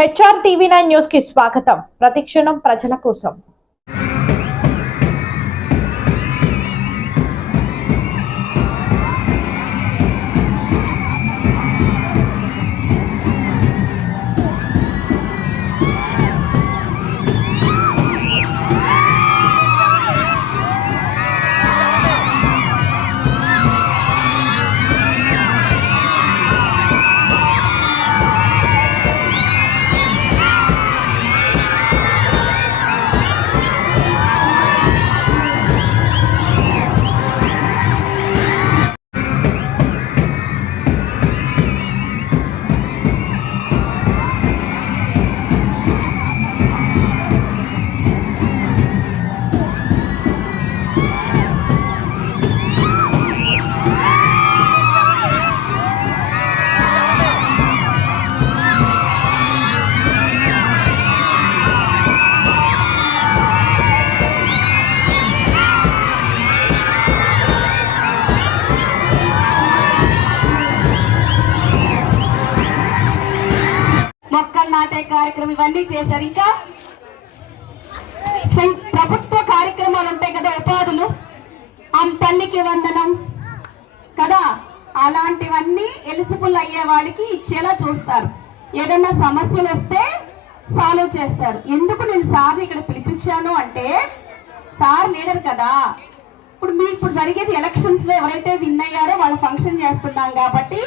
HR TV9 news కి స్వాగతం. ప్రతిక్షణం ప్రజల కోసం. నాటే కార్యక్రమం ఇవన్నీ చేశారు. ఇంకా ప్రభుత్వ కార్యక్రమాలు ఉంటాయి కదా, ఉపాధులు, తల్లికి వందనం కదా, అలాంటివన్నీ ఎలిజిబుల్ అయ్యే వాళ్ళకి ఇచ్చేలా చూస్తారు. ఏదైనా సమస్యలు వస్తే సాల్వ్ చేస్తారు. ఎందుకు నేను సార్ని ఇక్కడ పిలిపించాను అంటే, సార్ లీడర్ కదా. ఇప్పుడు జరిగేది ఎలక్షన్స్ లో ఎవరైతే విన్ అయ్యారో వాళ్ళు ఫంక్షన్ చేస్తున్నాం కాబట్టి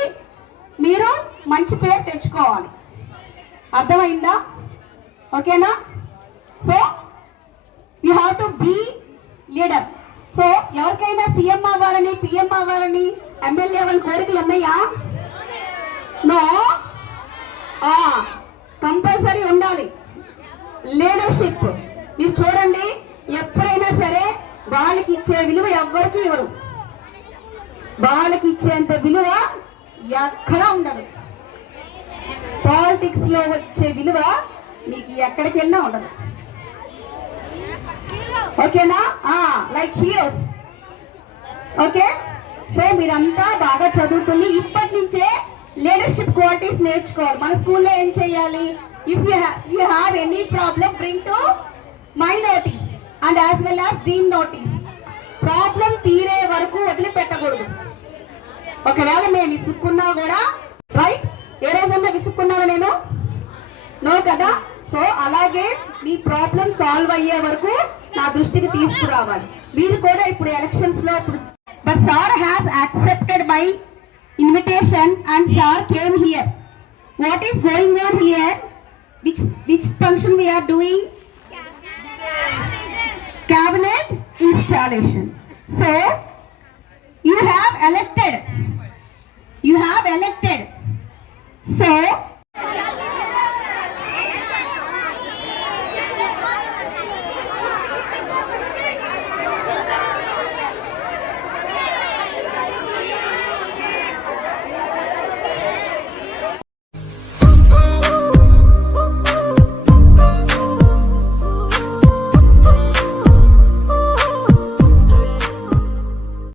మీరు మంచి పేరు తెచ్చుకోవాలి. అర్థమైందా? ఓకేనా? So you have to be leader. So ఎవరికైనా సీఎం అవ్వాలని, పిఎం అవ్వాలని, ఎమ్మెల్యే అవ్వాలని కోరికలు ఉన్నాయా? నో. కంపల్సరీ ఉండాలి లీడర్షిప్. మీరు చూడండి, ఎప్పుడైనా సరే వాళ్ళకి ఇచ్చే విలువ ఎవ్వరికి ఇవ్వరు. వాళ్ళకి ఇచ్చేంత విలువ ఎక్కడా ఉండదు. పాలిటిక్స్ లో వచ్చే విలువ మీకు ఎక్కడికి వెళ్ళినా ఉండదు. ఓకేనా? Like heroes. ఓకే, సో మీరంతా బాగా చదువుకుని ఇప్పటి నుంచే లీడర్షిప్ క్వాలిటీస్ నేర్చుకోవాలి. మన స్కూల్లో ఏం చేయాలి? If you have any problem, bring to my notice and as well as dean notice. Problem తీరే వరకు వదిలిపెట్టకూడదు. ఒకవేళ మేము విసుక్కున్నా కూడా, రైట్, ఏ రోజన్నా విసుక్కున్నాను నేను? నో కదా. సో అలాగే మీ ప్రాబ్లం సాల్వ్ అయ్యే వరకు నా దృష్టికి తీసుకురావాలి. మీరు కూడా ఇప్పుడు ఎలక్షన్స్ లో but sir has accepted my invitation and sir came here. What is going on here? Which function we are doing? Cabinet installation. So you have elected. So